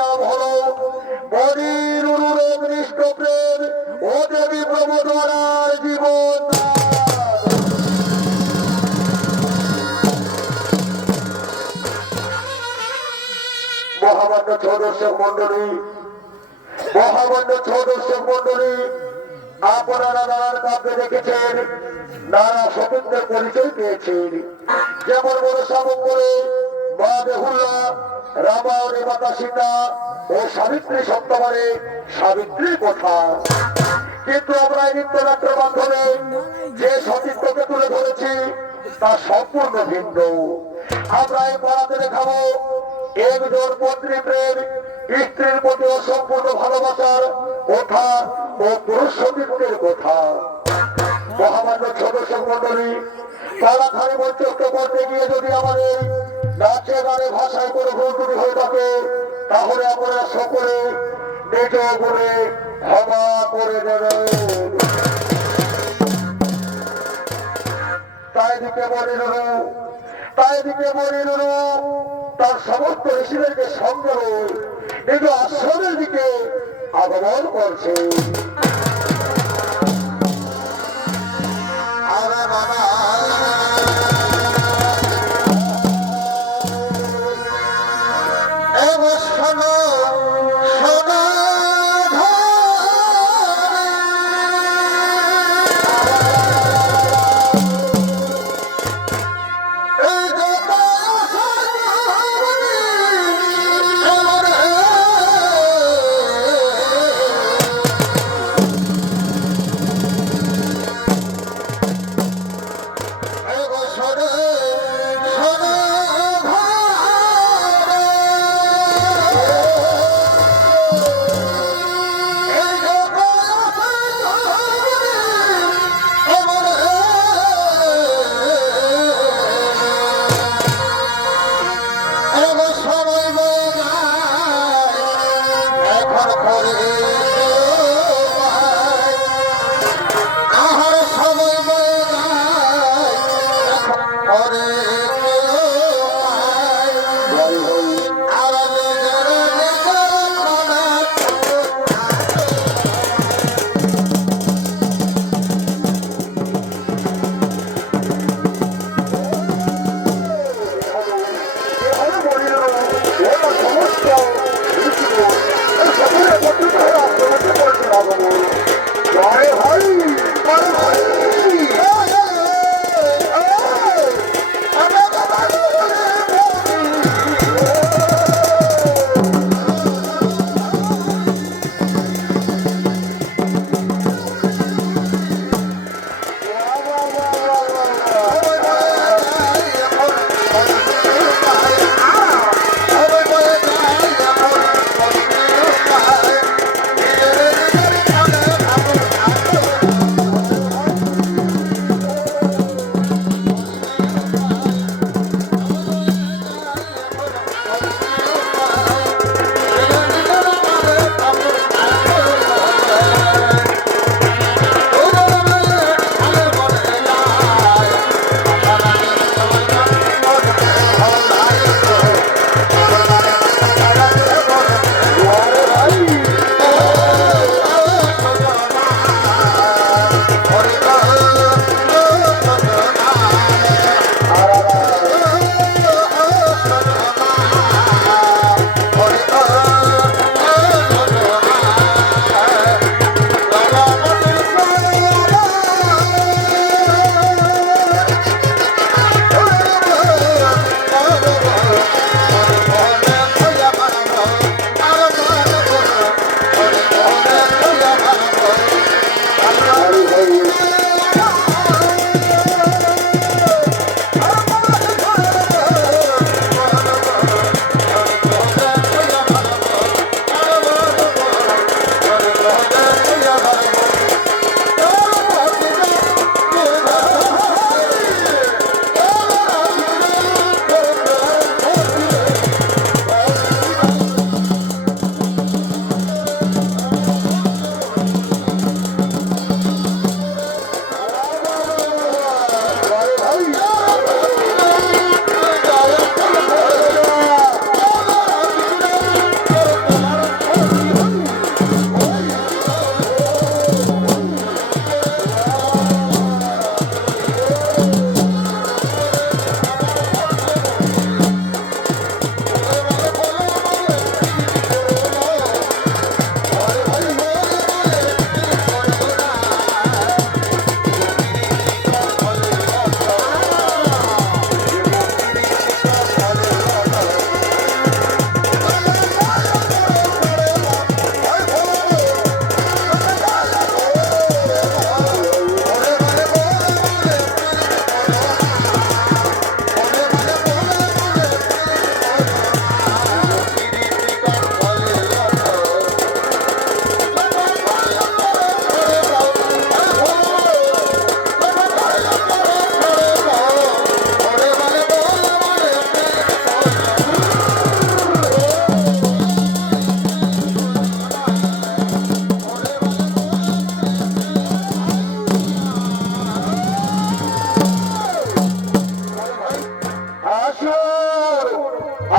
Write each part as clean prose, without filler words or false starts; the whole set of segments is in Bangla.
নাম হলো মনির নিষ্ঠ প্রেম ও দেবী প্রমোদরার জীবন। মহামান্য সদস্যক মন্ডলী, মহামান্য সদস্যক মন্ডলী, আপনারা নানার কাব্যে দেখেছেন, নানা সতীন্দ্রের পরিচয় পেয়েছেন। যেমন মনসামঙ্গলে মা বেহুল্লা, রামায়ণে মাতা সীতা ও সাবিত্রী সপ্তমারে সাবিত্রীর কথা। কিন্তু আমরা এই নৃত্যনাট্যের মাধ্যমে যে সতীত্বকে তুলে ধরেছি তা সম্পূর্ণ ভিন্ন। আমরা এই পড়াতে দেখাবো একজন পত্নী প্রেম, স্ত্রীর প্রতি অসম্পূর্ণ ভালোবাসার কথা ও পুরুষ সতীত্বের কথা। মহামান্য সদস্য মন্ডলী, পালাখানি মঞ্চস্থ করতে গিয়ে যদি আমাদের নাচে গানে ভাষায় কোনো ভুল ত্রুটি হয়ে থাকে তাহলে আপনারা সকলে নিজ বলে ক্ষমা করে দেবেন। তাই দিকে মনে রুরু তার সমস্ত ঋষিদেরকে সঙ্গে নিজ আশ্রমের দিকে আগমন করছে।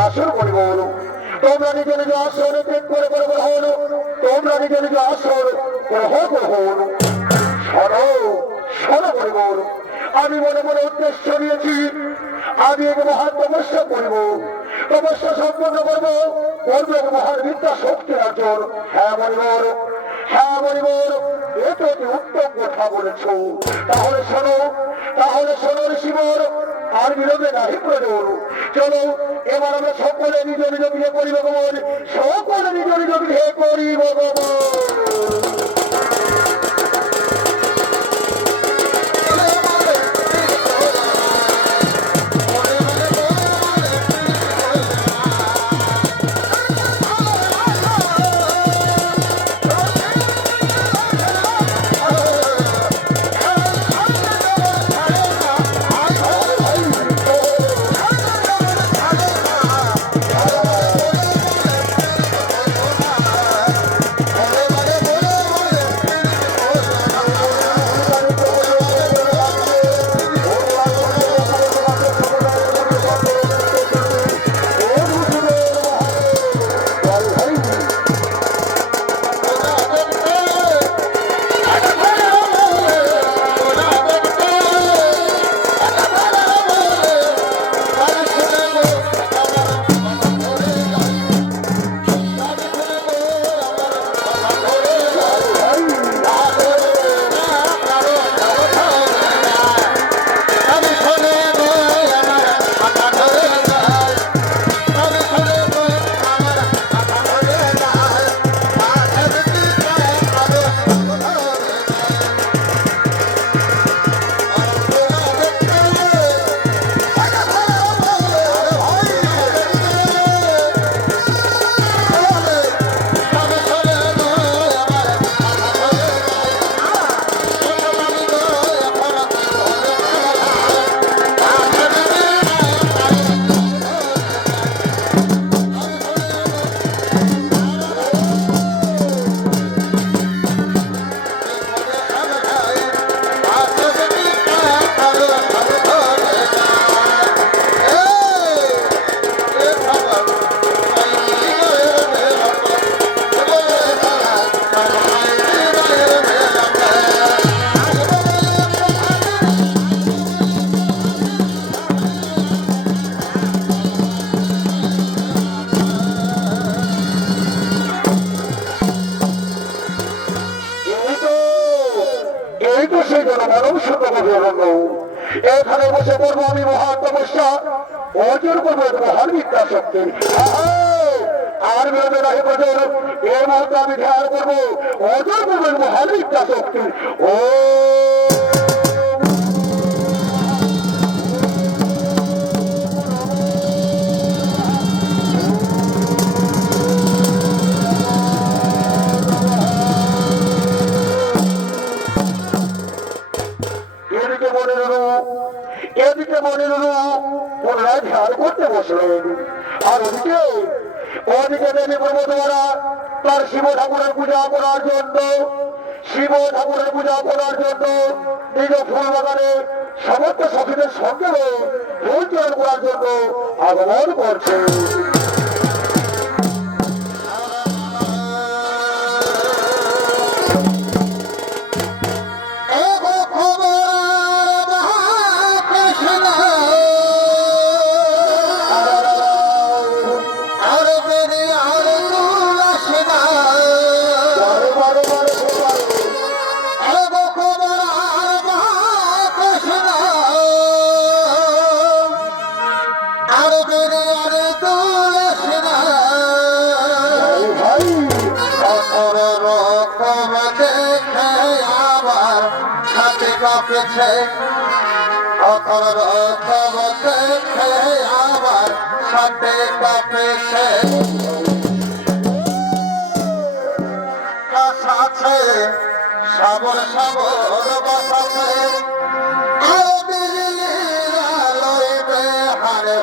আসর পরিবহন তোমরা নিজ নিজ আসর ত্যাগ করে গ্রহণ তোমরা নিজ নিজ আসর গ্রহণ গ্রহণ শোনো শোনো পরিবহন আমি মনে মনে উদ্দেশ্য নিয়েছি আমি এক মহান তপস্যা করিব তপস্যা সম্পন্ন করবো করবো এক মহান বিদ্যা শক্তি অর্জন হ্যাঁ মরিবর হ্যাঁ মরিবর এটা অতি উত্তম কথা বলেছ তাহলে শোনো ঋষিবর আর বিলম্বে নাহি প্রয়োজন চলো এবার আমরা সকলে নিজ নিজ গৃহে করি ভগবান সকলে নিজ নিজ গৃহে করি ভগবান এখানে বসে করবো আমি মহান তপস্যা অর্জন করবো মহান বিদ্যা শক্তি আর বেরোবে নাহি প্রজন এর মধ্যে আমি ধ্যান করবো অর্জন করবো মহান বিদ্যা শক্তি ও এদিকে মনে হলো পুনরায় ধ্যান করতে বসলেন আর ওদিকে দেবী প্রমোদরা তার শিব ঠাকুরের পূজা করার জন্য নিজ ফুল বাগানে সমস্ত সখীদের সঙ্গে ফুল চয়ন করার জন্য আগমন করছে আমার সাথে কাপেছে কাছে সাবর সাবর বাসাছে লইবে হারে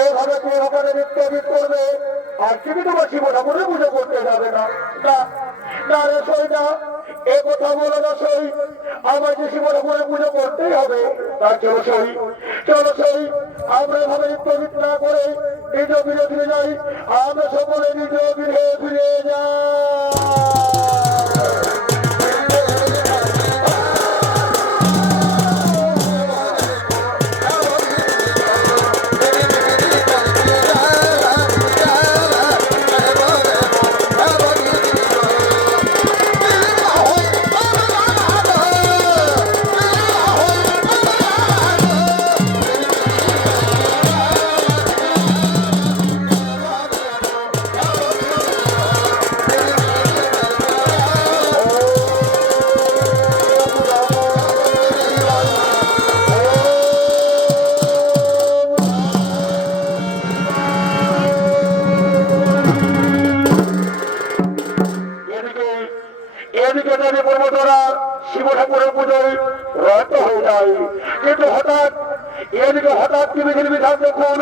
এভাবে কে ওখানে নিত্যবিদ করবে আর তুমি তোমার জীবনে মনে পুজো করতে যাবে না না রে সই না এ কথা বলো না সই আমার যে জীবনে মনে পুজো করতেই হবে তার চলো সই আমরা এভাবে নিত্যবিদ না করে নিজ ফিরে ফিরে যাই আমরা সকলে নিজ ফিরে ফিরে যাই শিব ঠাকুরের পুজোয় রত হয়ে যায় কিন্তু হঠাৎ এদিকে হঠাৎ পৃথিবীর বিধান দেখুন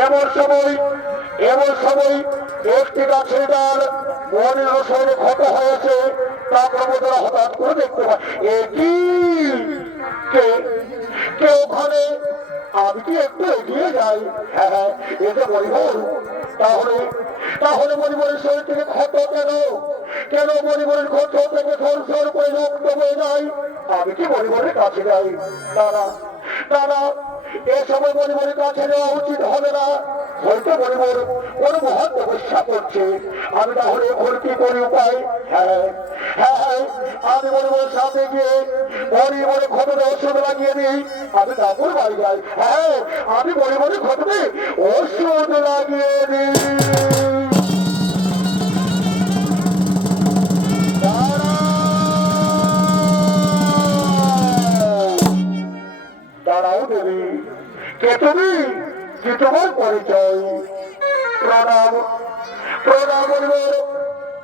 এমন সময় একটি গাছের ডাল মনের সঙ্গে ক্ষত হয়েছে তা প্রমোদরা হঠাৎ করে দেখতে পায় কে ওখানে আমি কি একটু এগিয়ে যাই হ্যাঁ এতে মরিবর তাহলে মরিবরের শরীর থেকে ক্ষত কেন মরিবরের ক্ষত থেকে সর করে রক্ত হয়ে যায় আমি কি মরিবরের কাছে যাই না এ সময় মরিবরের কাছে যাওয়া উচিত হবে না হয়তো মরিবর কোন মহান তপস্যা করছে আমি তাহলে এখন কি করি উপায় হ্যাঁ আমি মরিবরের সাথে গিয়ে মরিবরের ক্ষতটা ওষুধ লাগিয়ে দিই আমি তারপর বাড়ি যাই আমি মরিবরের ক্ষততে ওষুধ লাগিয়ে দিই দাঁড়াও দেবী কে তুমি কি তোমার পরিচয় প্রণাম বলিবর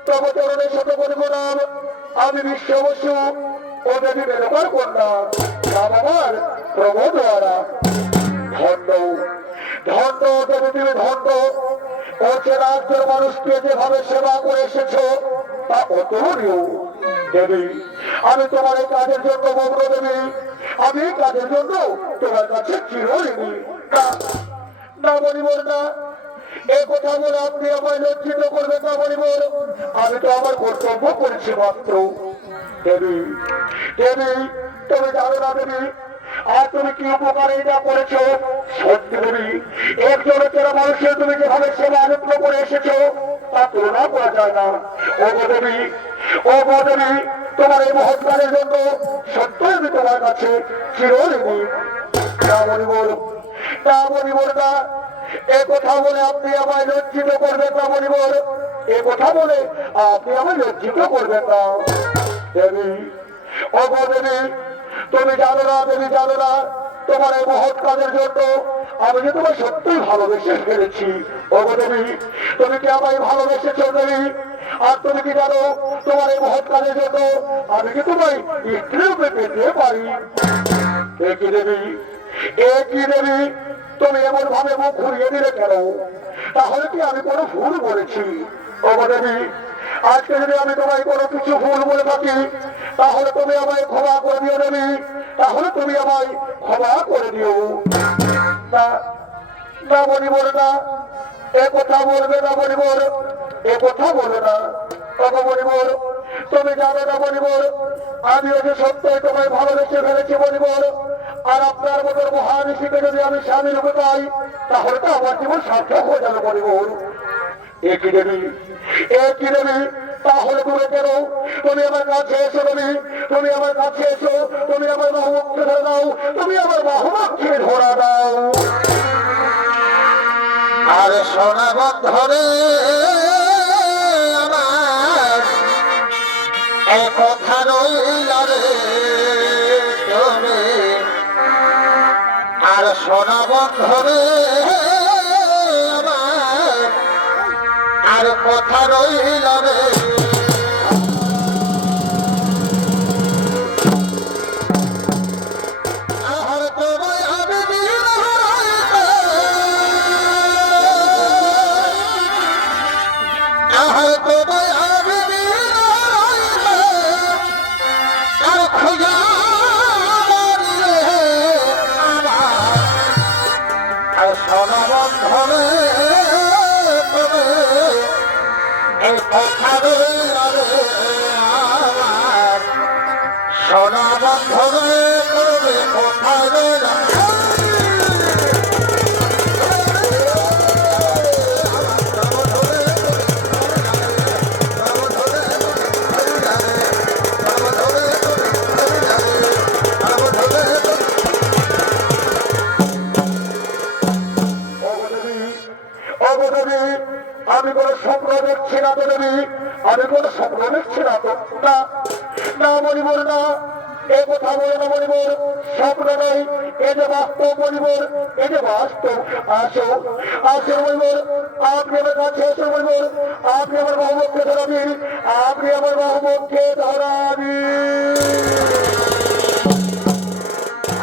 তব চরণের সাথে বলিব নাম আমি বিশ্ব বসু ও দেবী বেরোবার কন্যা নাম আমার প্রবোধ ধন্য দেবী তুমি ধন্য ও যে রাজ্যের মানুষকে যেভাবে সেবা করে এসেছো তা অতুলনীয় দেবী আমি তোমার এই কাজের জন্য মগ্ন দেবী আমি এই কাজের জন্য তোমার কাছে চিরঋণী না বলিবর না এ কথা বলে আপনি আমায় লজ্জিত করবেন না বলিবর আমি তো আমার কর্তব্য করেছি মাত্র দেবী তুমি জানো না দেবী আর তুমি কি উপকার এটা করেছো সত্যি দেবী একজন চেরা মানুষের তুমি যেভাবে সেবা যত্ন করে এসেছো তা তুলনা করা যায় না ও দেবী তোমার এই মহৎকারের জন্য সত্যই আমি তোমার কাছে চিরঋণী না বলিবর না এ কথা বলে আপনি আমায় লজ্জিত করবেন না বলিবর এ কথা বলে আপনি আমায় লজ্জিত করবেন না দেবী দেবী তুমি জানো না তোমার এই মহৎ কাজের জন্য আমি যে তোমায় সত্যিই ভালোবেসে ফেলেছি দেবী তুমি কি আমায় ভালোবেসেছ দেবী আর তুমি কি জানো তোমার এই মহৎ কাজের জন্য আমি কি তোমায় স্ত্রী রূপে পেতে পারি একই দেবী তুমি এমন ভাবে মুখ ঘুরিয়ে দিলে কেন তাহলে কি আমি কোনো ভুল বলেছি দেবী আজকে যদি আমি তোমায় কোনো কিছু ভুল বলে থাকি তাহলে তুমি আমায় ক্ষমা করে দিও দেবী তাহলে তুমি আমায় ক্ষমা করে দিও না বলিবর না এ কথা বলবে না বলিবর এ কথা বলবে না বলিবর তুমি জানো না বলিবর আমিও যে সত্যই তোমায় ভালোবেসে ফেলেছি বলিবর আর আপনার মতো মহান ঋষিকে যদি আমি স্বামী রূপে পাই তাহলে তো আমার জীবন সার্থক হয়ে যাবে বলিবর একই দেবী তাহলে তুমি কেন তুমি আমার কাছে এসো দেবী তুমি আমার কাছে এসো তুমি আমার বাহুমুখে ধরে দাও তুমি আমার বাহুমুখে ধরা দাও আর সোনা বন্ধনে আমার এ কথা রইল রে তুমি আর সোনা বন্ধনে আমার আর কথা রইল রে আর তোমায় আমি বন্ধনে তুমি এই কথা রইলা রে আমার সোনা বন্ধনে তুমি কোথায় রইলা অবদেবী, আমি কোনো স্বপ্ন দেখছি না তো দেবী, আমি কোনো স্বপ্ন দেখছি না তো, না না মণিবর, না এ কথা বলে না মণিবর, স্বপ্ন নয়, এ যে বাস্তব মণিবর, এ যে বাস্তব। আসো আসো মণিবর, আপনি আমার কাছে এসো মণিবর, আপনি আমার মহম্মদকে ধরাবি, আপনি আমার মহম্মদকে ধরাবি।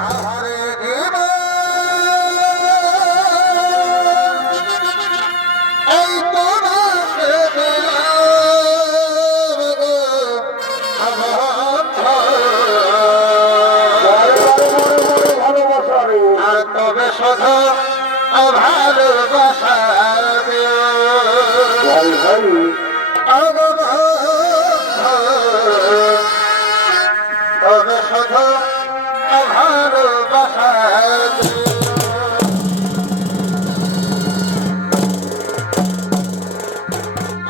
আহারে জীবন এই তোমাকে দিলাম গো আমার ভালোবাসা রে, আর তবে শুধু ভালোবাসা দিও ভাই ভাই তবে শুধু ভালোবাসা দিও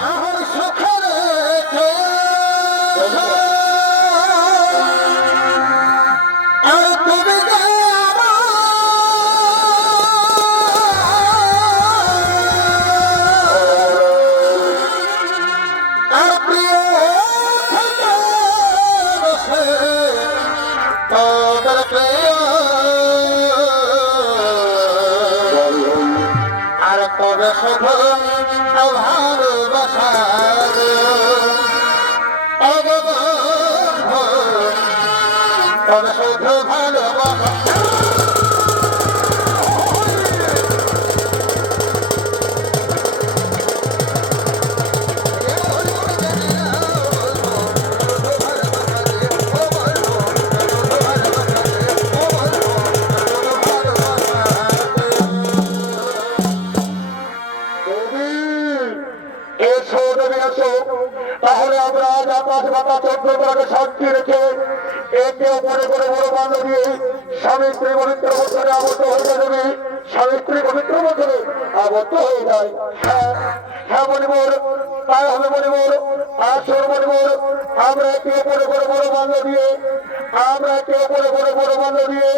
আমার সুখের আর তুমি যে আর প্রিয় তোমার প্রিয় আর তবে শুধু ভালোবাসা তবে শুধু ভালোবাসা এসো দেবী এসো, তাহলে আমরা আজ আকাশ বাতা চন্দ্রকে সাক্ষী রেখে একে অপরে করে বড় বান্ধব দিয়ে স্বামী স্ত্রী পবিত্র বছরে আবদ্ধ হয়ে যাবে, স্বামী স্ত্রী পবিত্র বছরে আবদ্ধ হয়ে যায়। হ্যাঁ হ্যাঁ মণিবর, তাই হবে মণিবর, আসর মণিবর, আমরা একে অপরে করে বড় বান্ধব দিয়ে, আমরা একে অপরে করে বড় বান্ধব দিয়ে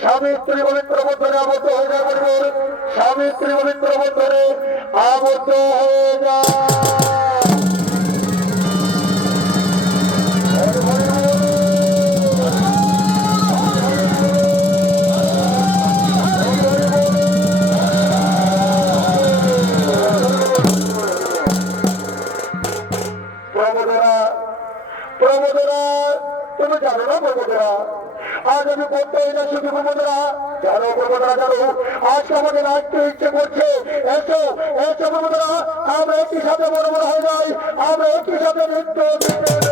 স্বামী স্ত্রী পবিত্র বছরে আবদ্ধ হয়ে যায় মণিবর, স্বামী স্ত্রী পবিত্র বছরে আবদ্ধ হয়ে যায়। প্রমোদরা, প্রমোদরা, তুমি জানো না প্রমোদরা, আজ আমি করতে এটা শুধু প্রমোদরা, জানো প্রমোদরা, জানো আজকে আমাকে নাচতে ইচ্ছে করছে। এসো এসো প্রমোদরা, আমরা একই সাথে বড় বড় হয়ে যাই, আমরা একই সাথে নৃত্য করতে যাই।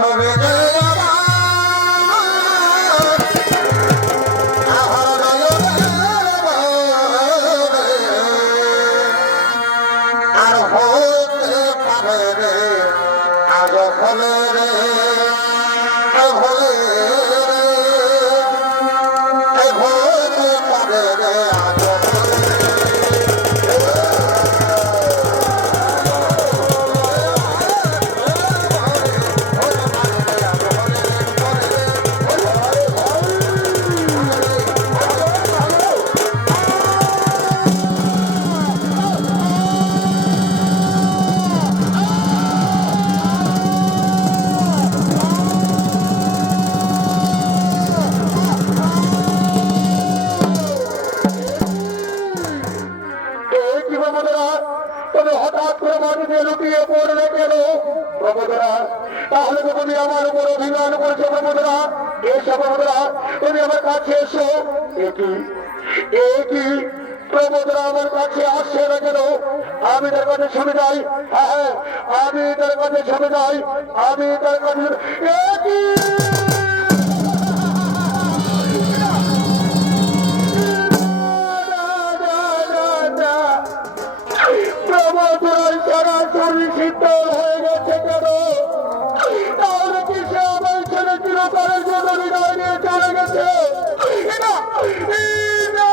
তবে যে আর অভিমান করেছে প্রমোদরা, এসো প্রমোদরা, তুমি আমার কাছে এসো। একই প্রমোদরা আমার কাছে আসছে না কেন? আমি তার কাছে ছবি যাই, হ্যাঁ হ্যাঁ, আমি তার কাছে ছবি যাই, আমি তার কাছে একই প্রমোদরার সারা শরীর শীতল হয়ে গেছে কেন? তাহলে কি সে আমার ছেলে চিরকালের জন্য বিদায় নিয়ে চলে গেছে? না, না।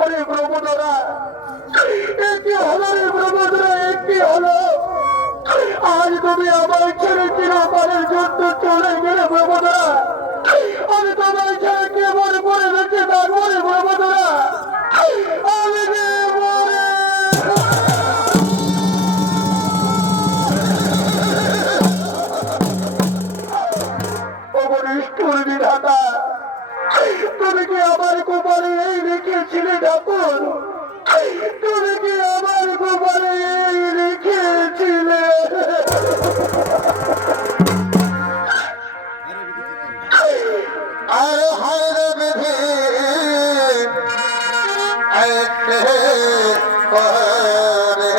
ওরে প্রমোদরা, একটি হলো রে প্রমোদরা, একটি হলো। আজ তুমি আমার ছেলে চিরকালের জন্য চলে গেলে প্রমোদরা, আমি তোমার ছেলে কে মনে করে বেঁচে থাকবো রে প্রমোদরা, আমি যে মরে বিধাতা, তুমি কি আমার কপালে এই লিখেছিলে ঠাকুর? তুমি কি আমার কপালে এই লিখেছিলে? আর হায়রে বিধি আইতে করে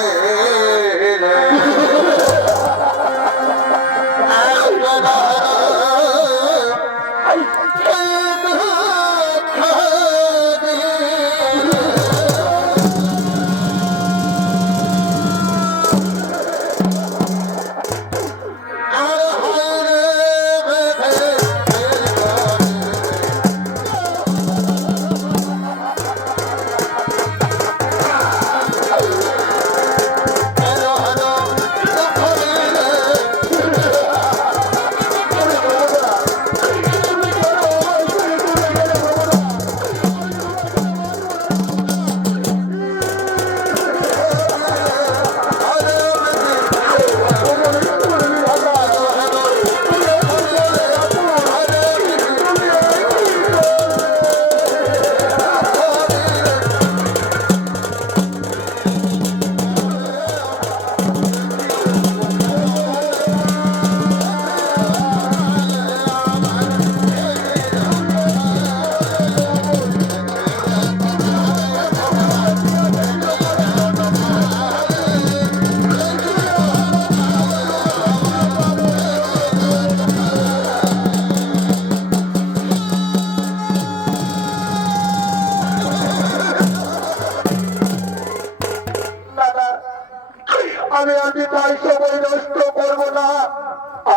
আমি আজকে তাই সময় নষ্ট করবো না।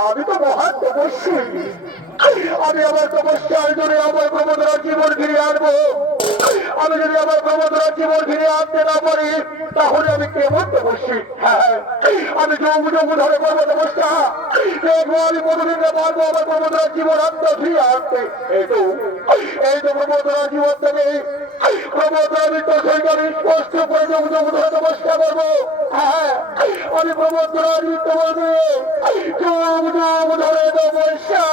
আমি তো মহান তপস্বী, আমি আমার তপস্যার জন্য আমার প্রমোদরার জীবন ফিরিয়ে আনবো। আমি যদি আমার প্রমোদরার জীবন ফিরিয়ে আনতে না পারি, তাহলে আমি কেমন তপস্বী? হ্যাঁ, আমি যৌগ যৌগ ধরে করবো তপস্যা, দেখবো আমি কতদিনে পারবো আমার প্রমোদরার জীবন আত্মা ফিরিয়ে আনতে। এই তো প্রমোদরার জীবন থেকে প্রমোদরা মৃত্যু সহিত আমি স্পষ্ট করে যৌগ যৌগ ধরে তপস্যা করবো। হ্যাঁ, আমি প্রমোদরার মৃত্যু বলবে যৌগ যৌগ ধরে তপস্যা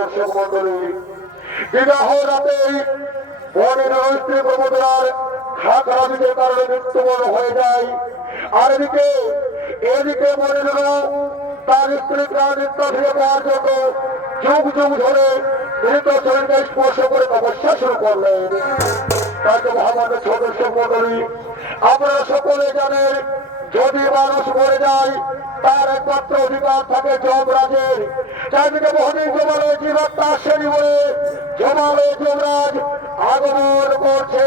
দর্শক মন্ডলী, বিবাহ রাতে বনের স্ত্রী প্রমোদরার খারাপিতের কারণে মৃত্যুবরণ হয়ে যায়। আর এদিকে মনে হল তার স্ত্রী প্রাণ ফিরে পাওয়ার জন্য যুগ যুগ ধরে মৃত শরীরকে স্পর্শ করে তপস্যা শুরু করলেন। তাই তো মহামান্য দর্শক মন্ডলী, আপনারা সকলে জানেন, যদি মানুষ মরে যায় তার একমাত্র অধিকার থাকে যমরাজের। চারদিকে বহুদিন জমালে জীবাত্মা আসেনি বলে জমালে যমরাজ আগমন করছে।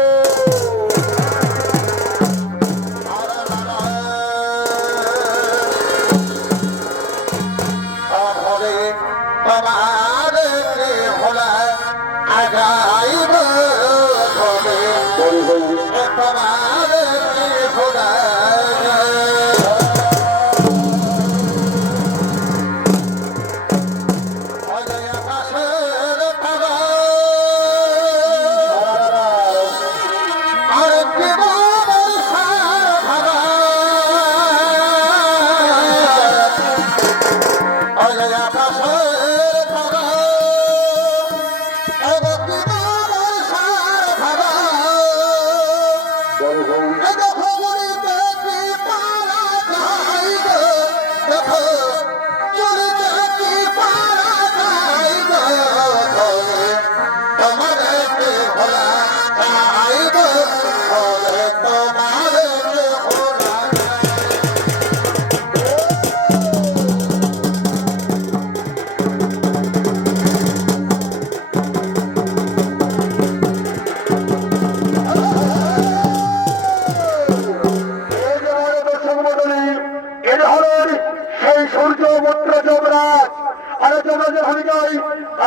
পর্যায়ে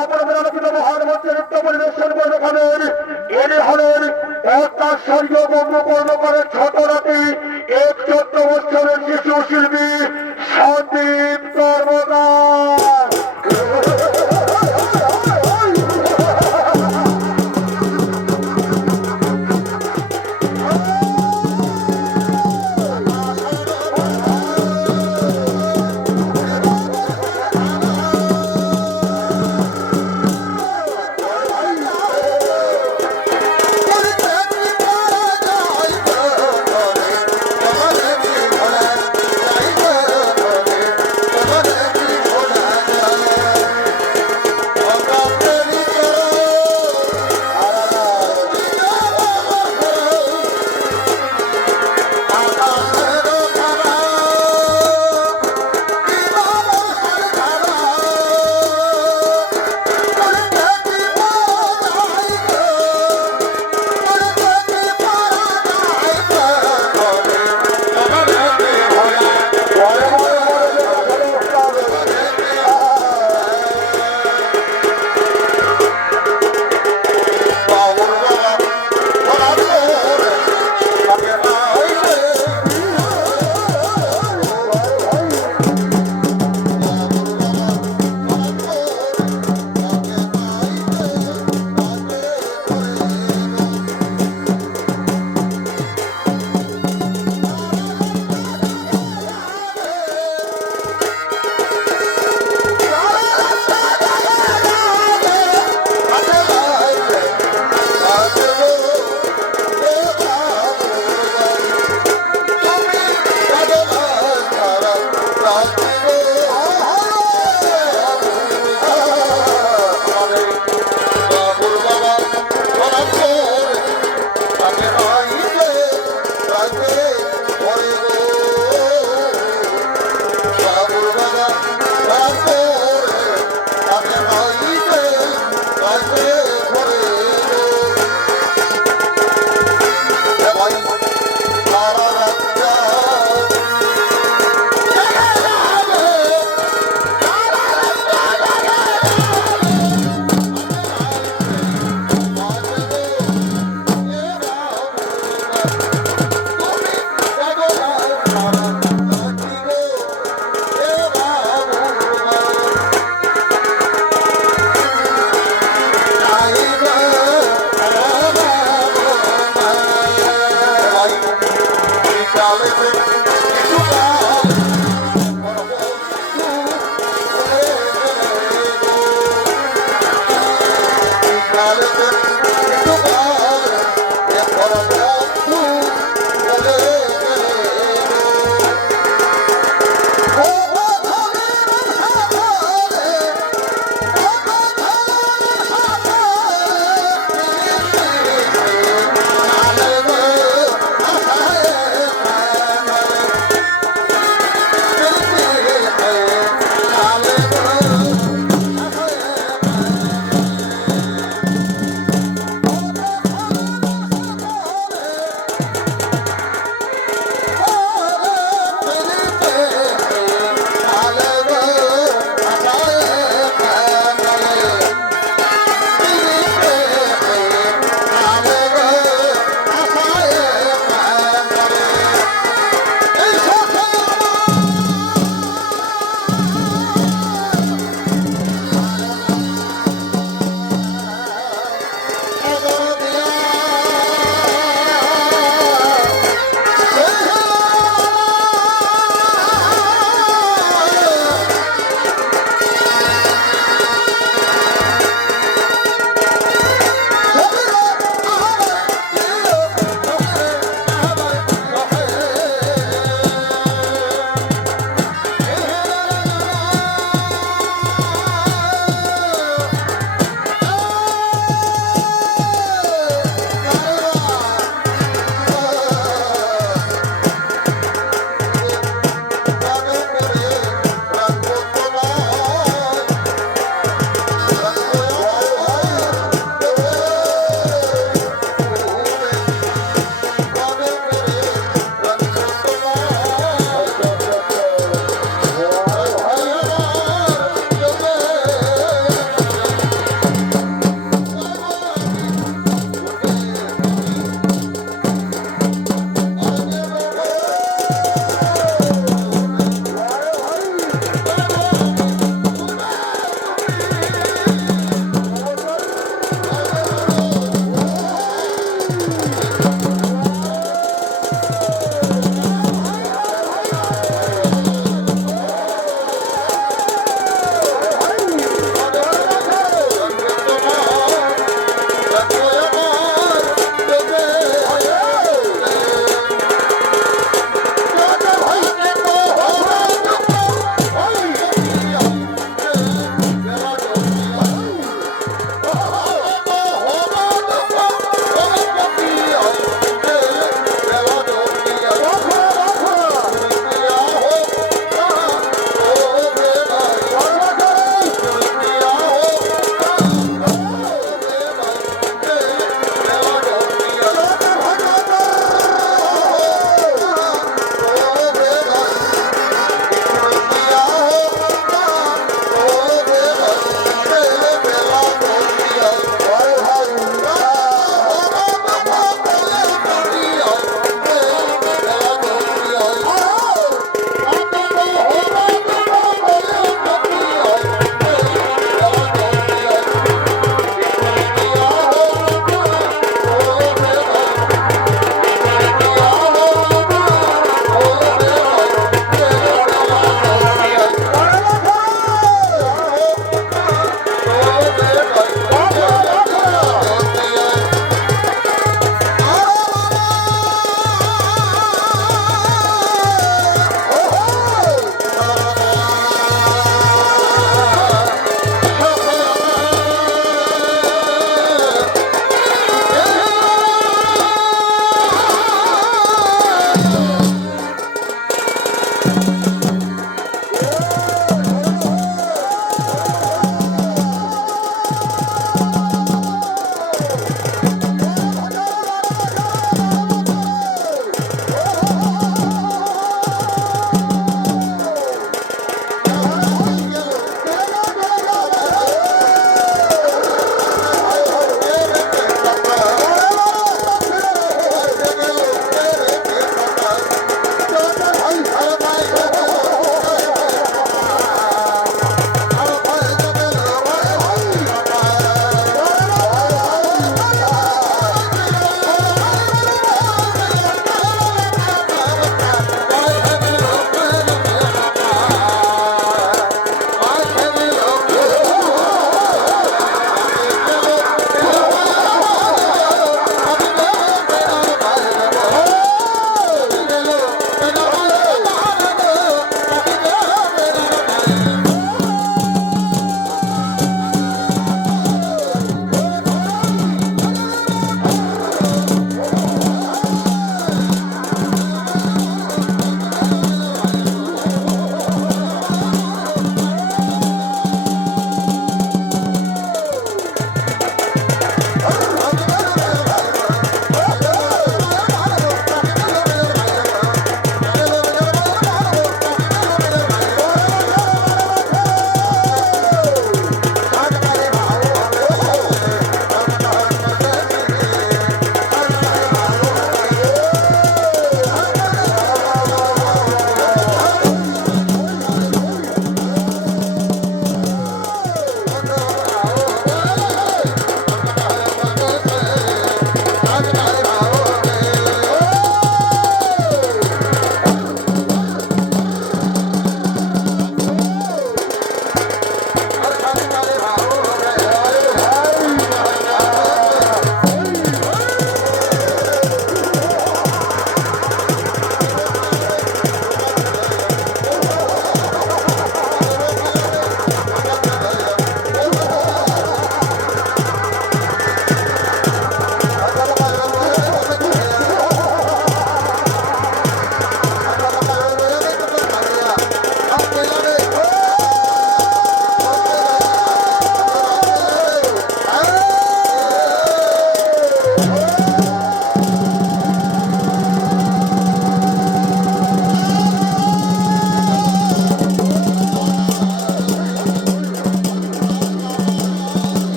আপনাদের আলোকিত মহান মঞ্চে নৃত্য পরিবেশন করে দেখাবেন। এনে হলেন অত্যাচার্য ব্রহ্মকর্ণ করে ছোট রাতে 14 বছরের শিশু শিল্পী সন্দীপ কর্মকার।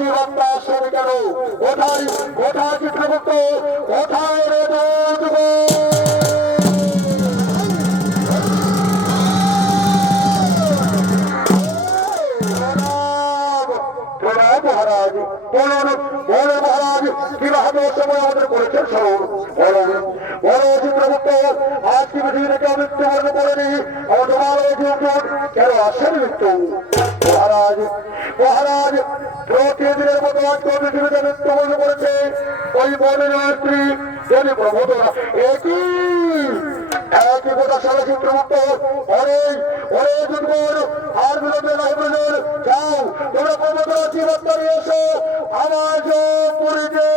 জীবনটা আসবে কেন? কোথায় কোথায় চিত্রগুপ্ত, কোথায় রে যুবক? প্রণাম মহারাজ, বলুন বলে মহারাজ কিভাবে সময় আমাদের করেছেন স্মরণ বলুন। বলো চিত্রগুপ্ত, আজকে পৃথিবীকে মৃত্যুবরণ করেনি কেন আসেন মৃত্যু? মহারাজ মহারাজ প্রতিদিনের মতো আজকে পৃথিবীতে মৃত্যুবরণ করেছে ওই বনের স্ত্রী দেবী প্রবোধনা। একই একই কথা সারা চিত্রগুপ্ত। অনেক অনেক দুর্বল আর বিলম্বে নাই প্রয়োজন। যাও তোমরা প্রবোধনা জীবন নিয়ে এসো আমার পুরীতে।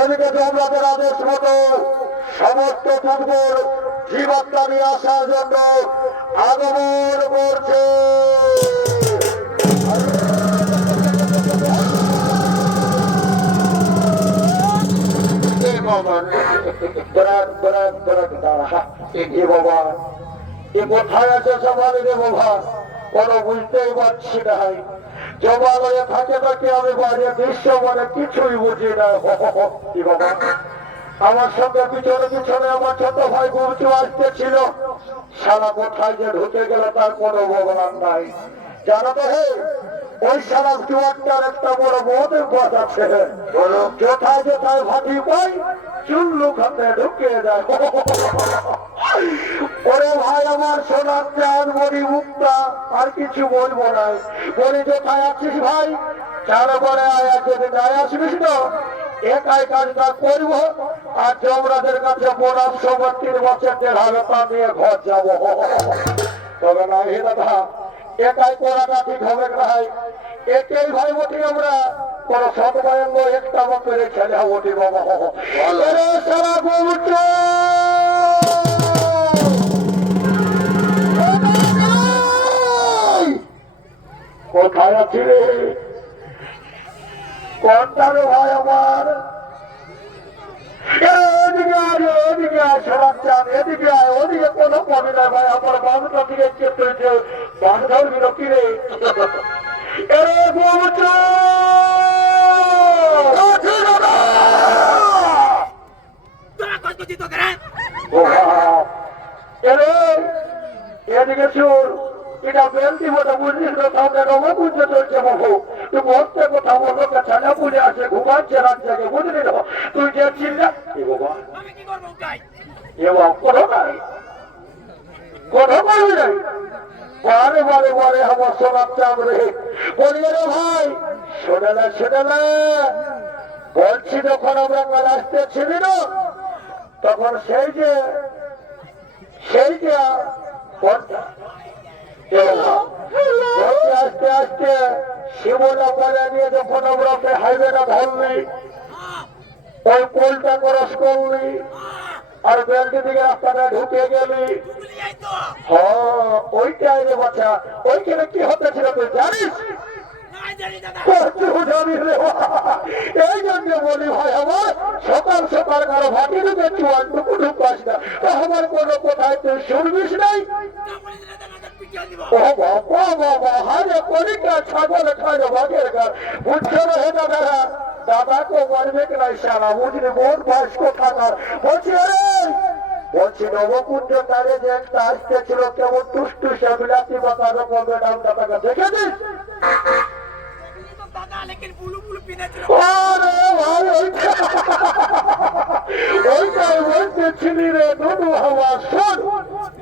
এদিকে তোমরাদের আদেশ মতো সমস্ত দুর্বল জীবাত্মা নিয়ে আসার জন্য আগমন করছে। বাবা এ কোথায় আছে সবাই রে বাবা? কোনো বুঝতেই পারছি না। জমালয়ে থাকে থাকে আমি বাইরে দৃশ্য মানে কিছুই বুঝি না। কি বাবা আমার সঙ্গে পিছনে পিছনে আমার ছোট ভাই গুরুচু আসতেছিল, সারা কোথায় যে ঢুকে গেল তার কোনো বলনার নাই। জানো তো হে ওই সারা চুয়ারটার একটা বড় বহুদের পথ আছে, কোথায় কোথায় ভাটি পাই চুল্লু খাতে ঢুকিয়ে যায়। ওরে ভাই আমার সোনার চাঁদ বলি মুক্তা আর কিছু বলবো না। বলি কোথায় আছিস ভাই? চার পরে আয় যদি নাই আসবিস তো একাই কাজটা করবো আর জমরাদের কাছে বোনাস সময় 3 বছর 1.5 তা নিয়ে ঘর যাবো। তবে না হে দাদা একাই করাটা ঠিক হবে ভাই। একেই ভাই বটি আমরা কোন সদবায়ঙ্গ একটা করে ছেলে বটি বাবা। সারা বলছ কোথায় আছি রে? কোনটা রে ভাই আমার? এদিকে আয় এদিকে আয় সরাব চান, এদিকে আয়। ওদিকে কোনো পাবি না ভাই। আমার বাবুটা দিকে চেপে হয়েছে বাস ধরবি না কিরে? এরে বলছ এদিকে চোর এটা বেলতি বলে বুঝিস কোথাও কেন বুঝতে চলছে বাবু। তুই বসতে কোথাও বলো ছেলে বুঝে আসে ঘুমাচ্ছে রাত থেকে বুঝলি না? তুই যে চিল্লা বাবা এ করো নাই কথা বলবি নাই বারে বারে বারে আমার সোনার চাঁদ রে বলি রে ভাই শোনে না শোনে না বলছি যখন আমরা মেলা আসতেছিলি না তখন সেই যে আস্তে আস্তে শিবলা পাড়া নিয়ে যখন আমরা হাইওয়েটা ধরলি ওই পোলটা ক্রস করলি আর বেলটি দিকে রাস্তাটা ঢুকে গেলি। হ্যাঁ ওইটাই রে বাচ্চা। ওইখানে কি হতেছিল তুই জানিস? এই জন্য বলি ভাই আমার সকাল সকাল কারো ভাটি ঢুকে চুয়ানটুকু ঢুকাস না। আমার কোনো কোথায় তুই শুনবিস নাই? ও বাবা বাবা হারে কলিকা ছাগল খায় বাঘের গা বুঝছো না হে দাদা? দাদাকে মারবে নাই সারা বুঝলি বোন বয়স কোথাকার। বলছি আরে বলছি নবকুঞ্জ তারে যে একটা আসতেছিল কেমন টুসটুসে বিলাসী বাতা রকম ম্যাডাম দাদাকে দেখেছিস? ওইটাই বলতেছিলি রে দুদু হাওয়া শোন।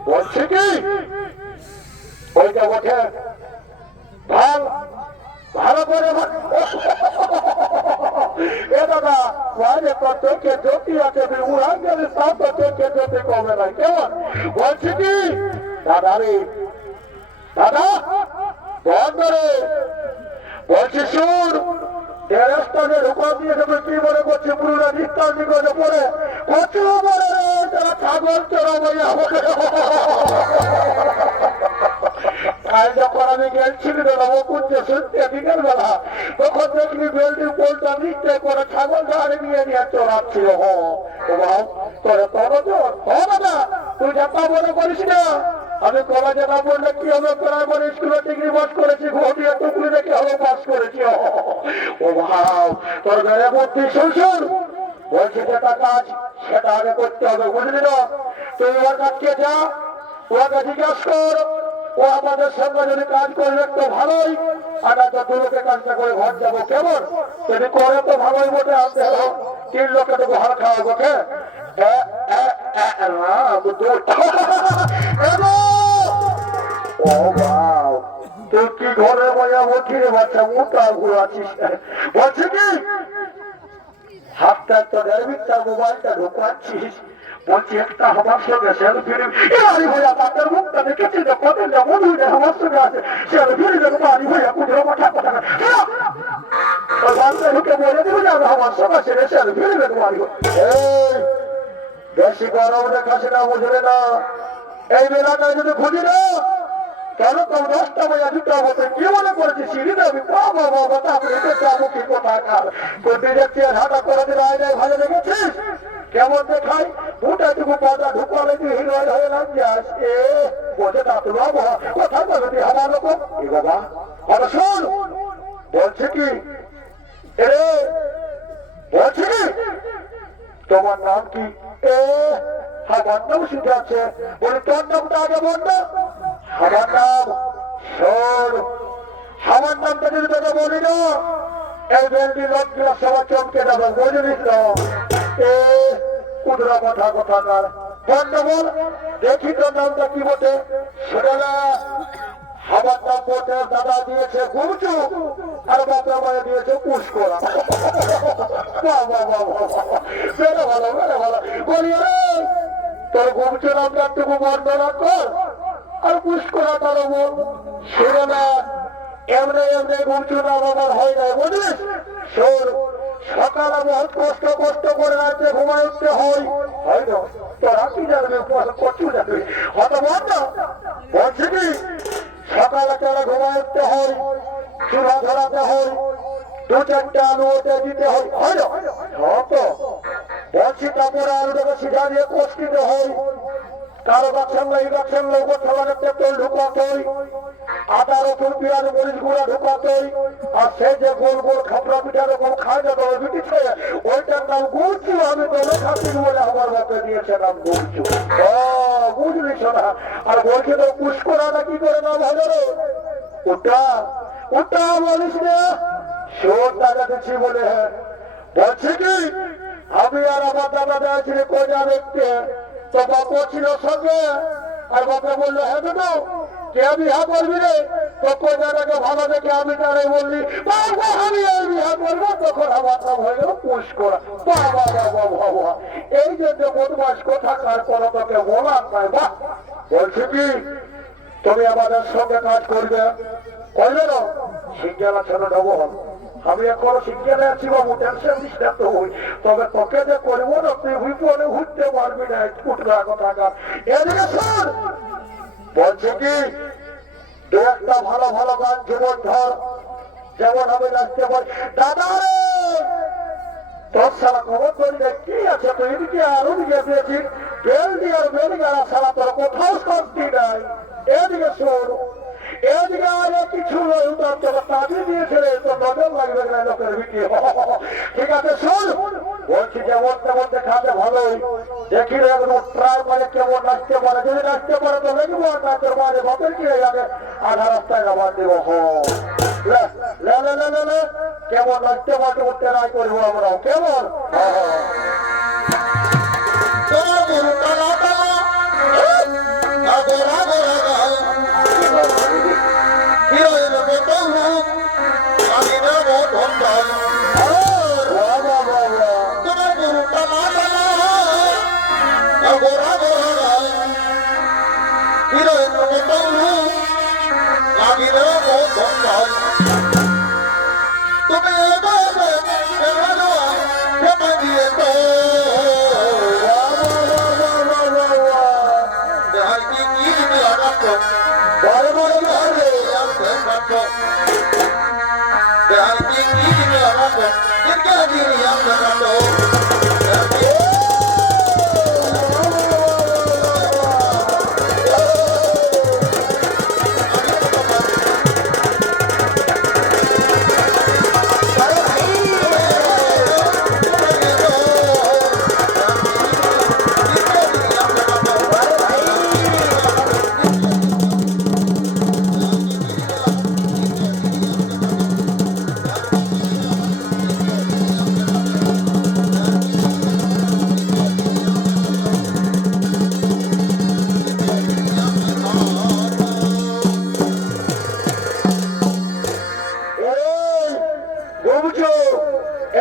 বলছি কি ওইটা বটে ভালো করে এ দাদা বাইরে তোকে জ্যোতি আছে উড়ান গেলে তাও তো তোকে জ্যোতি কমে না কেমন? বলছি কি দাদা রে দাদা বন্ধ রে বলছি শুন রাস্তাতে ঢোকা দিয়েছে কি মনে করছে পুরোটা দৃষ্টান্তি করে পড়ে কচু বলে তারা ছাগল চড়াবো আমাকে আর যখন আমি গেছিলি করছে শুনতে বিকেল বেলা তখন দেখলি বেলটির পোলটা নিশ্চয় করে ছাগল ঝাড়ে নিয়ে নিয়ে চড়াচ্ছিল তোরে তরজন হবে না তুই যাতা মনে করিস না আমি কলেজে না পড়লে কি হবে প্রাইমারি স্কুলে ডিগ্রি পাস করেছি ঘটিয়া টুকরি দেখে হবে পাস করেছি ও ভাব তোর ঘরে বুদ্ধি শুনছুন বলছি যেটা কাজ সেটা আগে করতে হবে বুঝলি না তুই ওর কাছকে যা ওকে জিজ্ঞাসা কর ও আমাদের সঙ্গে যদি কাজ করবে তো ভালোই আর তো দু লোকের কাজটা করে ঘর যাবো কেমন যদি করে তো ভালোই বটে আনতে হলো 3 লোকে তো ঘর খাওয়াবো কে তুই কি ঘরে মজা বলছি রে বাচ্চা মোটা ঘুরাচ্ছিস বলছি কি হাতটা তো তার মোবাইলটা ঢোকাচ্ছিস বলছি একটা আমার সঙ্গে সেলফি আরে ভাইয়া তাদের মুখটা দেখেছি যে কদিন যা মনে হয় আমার সঙ্গে আছে সেলফি দেখবো আরে ভাইয়া কুড়ে কথা কথা ঢুকে বলে দেবো যে আমি আমার সঙ্গে সেরে সেলফি দেখবো আরে বেশি গরম দেখাস না বুঝলে না এই বেলাটা যদি খুঁজি না কেন তো 10টা বাজে 2টা বছর কি মনে করেছি সিঁড়ি দেবি বাবা বাবা তারপরে যাবো কি কোথাকার কোথায় যাচ্ছি হাঁটা করে দিলে আয় ভালো দেখেছিস কেমন দেখাই দুটাটুকু পাতা ঢুকালে তুই হিরোয় হয়ে লাগ যাস বোঝে না তো বাবা কোথায় যাবে তুই আমার লোক কি বাবা আরে শোন বলছে কি এরে বলছে কি তোমার নাম কি আমার নাম শিখে আছে বলে তোর নামটা আগে বল না আমার নাম শোন আমার নামটা যদি তোকে বলি না এই বেলটি লোকগুলো সবার চমকে যাবে বুঝলিস না কুদরা কথা কথাকার বন্ধ বল দেখি তোর নামটা কি বটে সেটা না আমার নাম বটে দাদা দিয়েছে গুমচু আর বাপের মায়ে দিয়েছে পুষ্করা বেড়ে ভালো বলি রে তোর গুমচু নামটা একটু বর্ণনা কর আর পুষ্করা তার বল সেটা না এমনি এমনি গুমচু নাম আমার হয় না বুঝলিস শোন সকালে বহুত কষ্ট করে রাত্রে ঘুমায় উঠতে হয় না তোরা কি জানবি কচু যাবে হত বন্ধ বলছি কি সকালে তোরা ঘুমায় উঠতে হয় চুলা ধরাতে হয় 2-4টা আলু ওতে দিতে হয় না হত বলছি তারপরে আলুটাকে সিধা দিয়ে কোচ দিতে হয় কারো গাছের এই গাছের লোক লাগাতে তেল ঢুকাতই আদা রসুন পেঁয়াজ মরিচ গুঁড়া ঢুকাতই আর সে যে গোল গোল খাপড়া পিঠা রকম খায় না তবে বিটিছে ওইটার নাম গুলচু আমি তো লেখাচ্ছি বলে আমার বাপে দিয়েছে নাম গুলচু বুঝলিস না আর বলছে তো পুষ্করাটা কি করে নাম হলো রে ওটা ওটা বলিস না শোর দাদা দিচ্ছি বলে হ্যাঁ বলছে কি আমি আর আমার দাদা দেওয়া কোজা দেখতে তো বাপু ছিল সঙ্গে আর বাপে বললো হ্যাঁ দুটো কে বিহা করবি রে তো কোজাটাকে ভালো দেখে আমি তারে বললি আমি এই বিহা করবো তখন আমার নাম হয়ে গেল পুষ্করা বাবা বাবা বাবা এই যে বদমাস কোথাকার কোনো তোকে বলার নয় বা বলছি কি তুমি আমাদের সঙ্গে কাজ করবে না শিক্ষা ছেলে নেবো আমি এখনো শিক্ষা আছি বাবু টেনশন নিষ্ঠ হই তবে তোকে যে করবো না তুই বিপদে ঘুরতে পারবি না কুটরা কথাকার এদিকে শোন বলছে কি 2-1টা ভালো ভালো গান জীবন ধর যেমন আমি নাচতে পারি দাদা রে তোর সারা খবর করি কি আছে তুই এদিকে আর ওদিকে পেয়েছিস বেল দিয়ে আর বেল গাড়া সারা তোর কোথাও শান্তি নাই এদিকে শোন এদিকে আরে কিছু তাবি দিয়েছে তো নজর লাগবে না লোকের বিক্রি ঠিক আছে শোন বলছি যেমন তেমন দেখাতে ভালোই দেখি রে একদম ট্রাই মানে কেমন নাচতে পারে যদি নাচতে পারে তো দেখবো আর নাচের মাঝে বাপের কি হয়ে যাবে আধা রাস্তায় নামার দেব কেমন নাচতে পারতে করতে নাই করবো আমরা কেমন তুমি বড় বড় ঘরে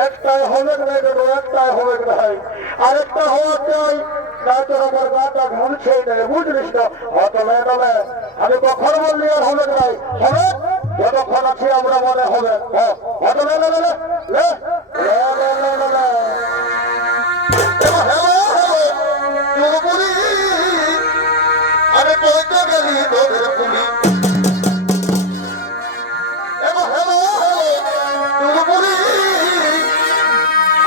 একটাই হবে না কেন একটাই হবে নাই আরেকটা হওয়ার চাই না তোর আমার গাটা ঘুরছেই না বুঝলিস না হয়তো মেয়ে আমি কখন বললি আর হবে নাই হবে যতক্ষণ আছি আমরা মনে হবে হয়তো আমি বলতে গেলি তোদের পুলি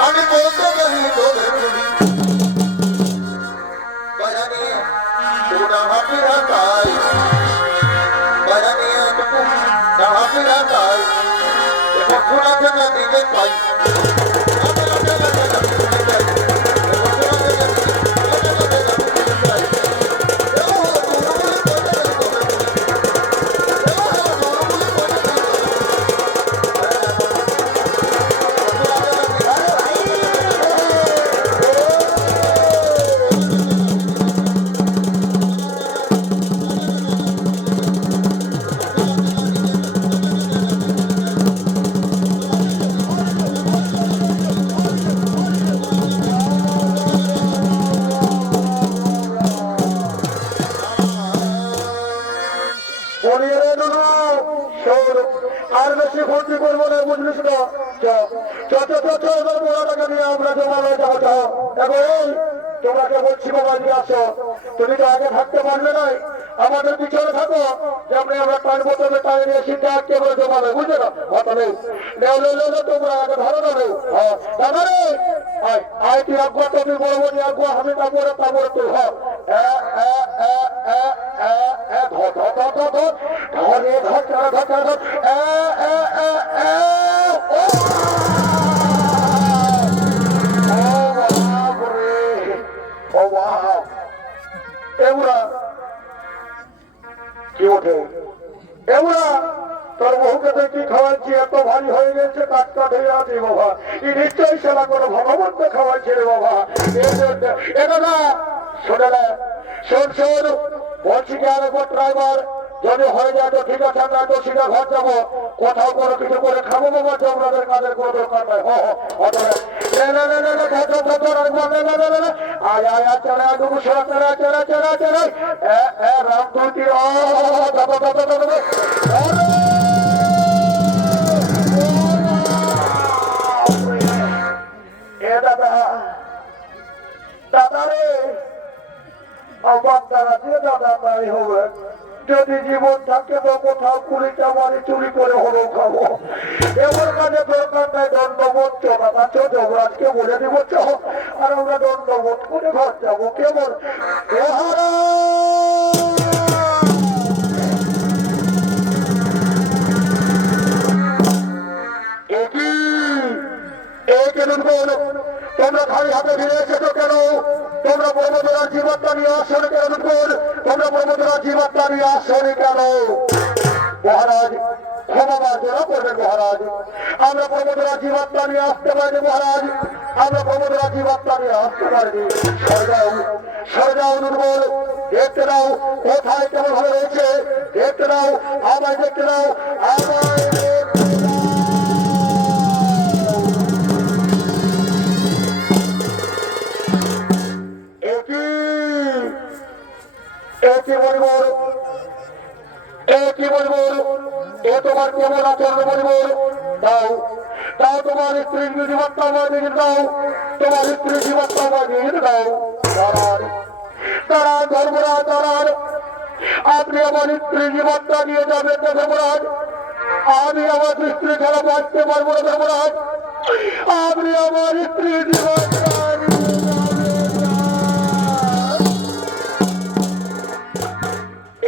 আমি বলতে গেলি তোদের পুলি বাজানে সোনা হাতিরা তাই বাজানে হাতিরা তাই এবং সোনা জানা দিকে পাই আর বেশি ক্ষতি করবো না বুঝলিস না টাকা নিয়ে আমরা জমালয় যাবো দেখো তোমাকে বলছি বাবা নিয়ে আসো তুমি তো আগে থাকতে পারবে নাই আমাদের পিছনে থাকো যেমনি আমরা টান বোতলে টানে নিয়ে সিদ্ধা আটকে করে জমাবে বুঝলে না হতো নেই তোমরা আগে ধরো না নেই দাদা রে আয় তুই আগুয়া তুমি বড় বড় আগুয়া আমি তারপরে তুই কি ওঠে এগুলা তোর বহুকে দেখি খাওয়াচ্ছি এত ভারী হয়ে গেছে কাটকা ধরে আছি বাবা এই নিশ্চয়ই সেবা করে ভগবন্ত খাওয়াচ্ছে রে বাবা এটা না শোনে না শোন বলছি কি আরেকবার ড্রাইভার যদি হয়ে যায় তো ঠিক আছে আমরা তো সিধা ঘর যাবো কোথাও কোনো কিছু করে খাবো বাবা আপনাদের কাজের কোনো দরকার নাই রাম দুটি দাদা রে আমার দ্বারা দিয়ে দাদা তাই হবে যদি জীবন থাকে তো কোথাও কুড়িটা বাড়ি চুরি করে হলেও খাবো এমন কাজে দরকার নাই দণ্ডবোধ দাদা যুবরাজকে বলে দিব আর আমরা দণ্ডবোধ করে ঘর যাবো কেমন তোমরা খালি হাতে ফিরে এসেছো কেন তোমরা ব্রহ্মদরা জীবাত্মা নিয়ে আসো কেন তোমরা ব্রহ্মদরা জীবাত্মা নিয়ে আসো কেন মহারাজ ক্ষমা মার্জনা করবেন মহারাজ আমরা ব্রহ্মদরা জীবাত্মা নিয়ে আসতে পারিনি মহারাজ আমরা ব্রহ্মদরা জীবাত্মা নিয়ে আসতে পারিনি সরজাও নির্মল দেখতে দাও কোথায় কেমন ভাবে রয়েছে দেখতে দাও আমায় দেখতে দাও আমায় তোমার কেমন আচরণ বলবো দাও দাও তোমার স্ত্রীর জীবনটা আমায় নিয়ে দাও তোমার স্ত্রীর জীবনটা আমায় নিয়ে দাও দাঁড়ান ধর্মরা দাঁড়ান আপনি আমার স্ত্রী জীবনটা নিয়ে যাবেন না ধর্মরাজ। আমি আমার স্ত্রী ছাড়া বাঁচতে পারবো না ধর্মরাজ। আপনি আমার স্ত্রী জীবনটা নিয়ে যাবেন না।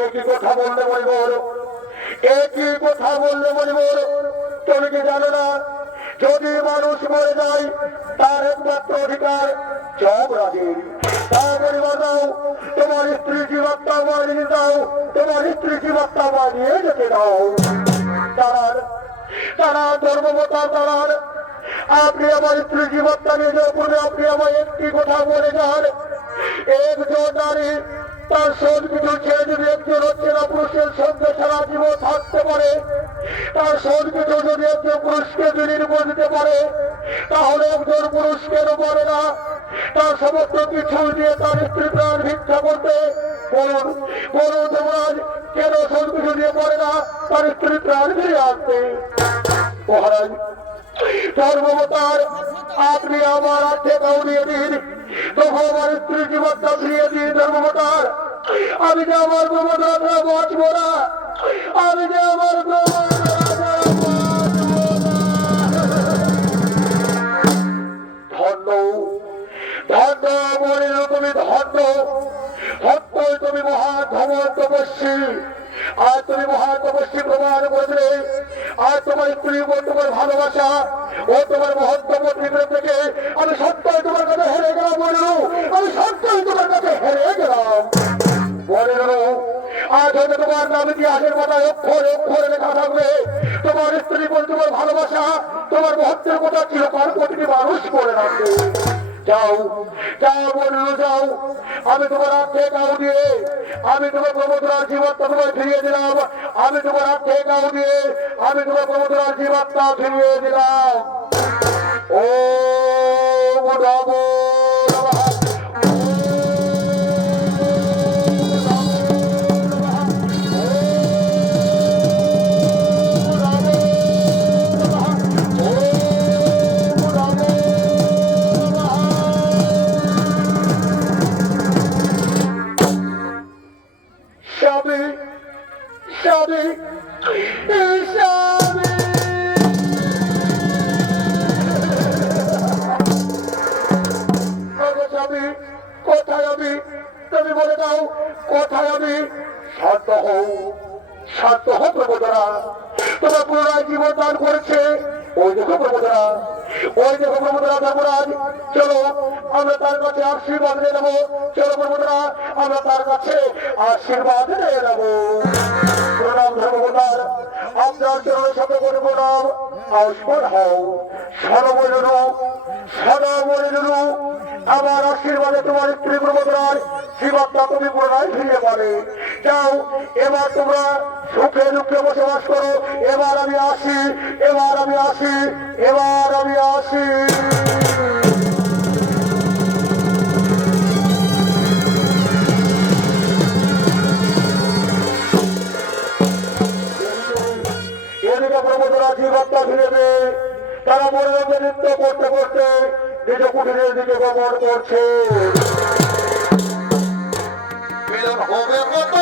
একই কথা বললে বলবো, একই কথা বললে বলবো। তুমি কি জানো না, যদি মানুষ মরে যায় তার একমাত্র অধিকার যমরাজের। তা বলিবার দাও, তোমার স্ত্রী জীবাত্মা বানিয়ে দাও, তোমার স্ত্রী জীবাত্মা বানিয়ে যেতে দাও। দাঁড়ান, দাঁড়ান ধর্মবতার দাঁড়ান। আপনি আমার স্ত্রী জীবাত্মা নিয়ে যাওয়ার পূর্বে আপনি আমার একটি কথা বলে যান। একজন নারী তার সব কিছু ছেড়ে যদি একজন হচ্ছে না পুরুষের সঙ্গে সারা জীবন থাকতে পারে, তার সব কিছু যদি একজন পুরুষকে বিনির্মূল দিতে পারে, তাহলে একজন পুরুষ কেন পারে না তার সমস্ত কিছু দিয়ে তার স্ত্রী প্রাণ ভিক্ষা করতে? বলুন, বলুন যমরাজ, কেন সব কিছু দিয়ে পারে না তার স্ত্রী প্রাণ ফিরে আসতে? মহারাজ ধর্মবতার, আপনি আমার হাতে কাউরিয়ে দিন, তবু আমার স্ত্রী জীবনটা ফিরিয়ে দিন ধর্মবতার। আমি যে আমার প্রমোদরা বাঁচবো না, আমি যে আমার ধন্য ধন্য বলিল তুমি ধন্য, সত্যই তুমি মহা ধমন তপস্বী। আর তুমি মহা তপস্বী প্রমাণ করেছিলে। আর তোমার স্ত্রী ও তোমার ভালোবাসা ও তোমার মহত্ব থেকে আমি সত্যই তোমার কাছে হেরে গেলাম বলিল, আমি সত্যই তোমার কাছে হেরে গেলাম বলে গেল। আজ হয়তো তোমার নাম ইতিহাসের মাথায় অক্ষরে অক্ষরে লেখা থাকবে। তোমার স্ত্রী বলে তোমার ভালোবাসা, তোমার মহত্বের কথা চিরকাল প্রতিটি মানুষ করে রাখবে। যাও যাও বলল যাও, আমি তোমার হাতে গাও দিয়ে, আমি তোমার প্রমোদরার জীবনটা তোমায় ফিরিয়ে দিলাম। আমি তোমার হাতে গাও দিয়ে, আমি তোমার প্রমোদরার জীবনটা ফিরিয়ে দিলাম। ও নমো নমঃ। স্বামী স্বামী স্বামী, স্বামী কোথায় আমি? তুমি বলে দাও কোথায় আমি? শান্ত হও, শান্ত হও প্রবোধরা, তোমার পুনরায় জীবন দান করেছে। ওই দেখো প্রবোধরা, ওই দেখো প্রবোধরা ধর্মরাজ। চলো আমরা তার কাছে আশীর্বাদ নিয়ে নেবো। চলো প্রবোধরা, আমরা তার কাছে আশীর্বাদ নিয়ে নেবো। প্রণাম ধর্মবতার, আপনার চরণের সাথে করে প্রণাম। আউস্পদ হও, সনবরু সনবরু, আমার আশীর্বাদে তোমার স্ত্রী প্রবোধরার জীবনটা তুমি পুনরায় ফিরিয়ে পাবে। যাও, এবার তোমরা সুখে দুঃখে বসবাস করো। এবার আমি আসি, এবার আমি আসি, এবার আমি আসি। এদিকে প্রবোধরা জীবনটা ফিরে পেয়ে তারা মনোরঞ্জন নৃত্য করতে করতে নিজ কুটিরের দিকে গমন করছে। মিলন হবে কত